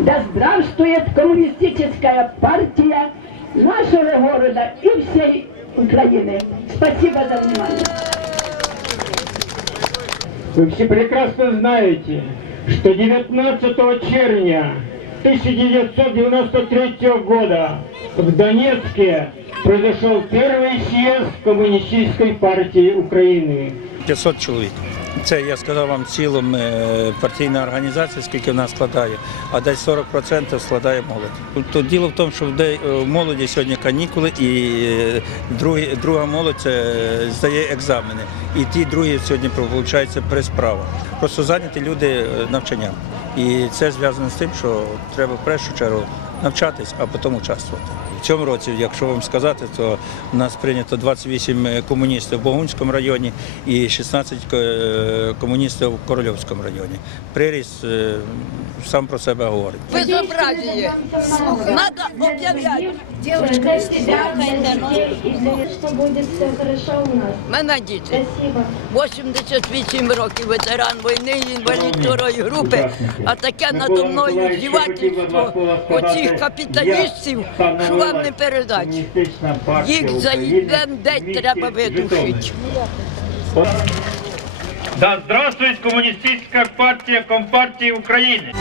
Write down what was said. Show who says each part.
Speaker 1: Да здравствует коммунистическая партия нашего города и всей Украины. Спасибо за внимание.
Speaker 2: Вы все прекрасно знаете, что 19 червня 1993 года в Донецке произошел первый съезд Коммунистической партии Украины.
Speaker 3: 500 чоловік. Це я сказав вам в цілому е, партійна організація, скільки вона складає, а десь 40% складає молодь. Тут діло в тому, що в молоді сьогодні канікули, і е, друга молодь е, здає екзамени. І ті другі сьогодні виходить пересправа. Просто зайняті люди е, навчанням. І це зв'язано з тим, що треба в першу чергу навчатись, а потім участвувати. В цьому році, якщо вам сказати, то у нас прийнято 28 комуністів в Богунському районі і 16 е, комуністів в Корольовському районі. Приріст е, сам про себе говорить.
Speaker 4: Безобразие. Надо объявлять.
Speaker 5: Девочка, свякайте, что будет все хорошо у.
Speaker 4: Мене діти.
Speaker 5: Спасибо.
Speaker 4: 88 років ветеран війни, інвалід второї групи, а таке надо мною здівательство оцих капіталістів, що вам не передати. Їх за один день треба видушити.
Speaker 2: Да здравствует Коммунистическая партия Компартии Украины!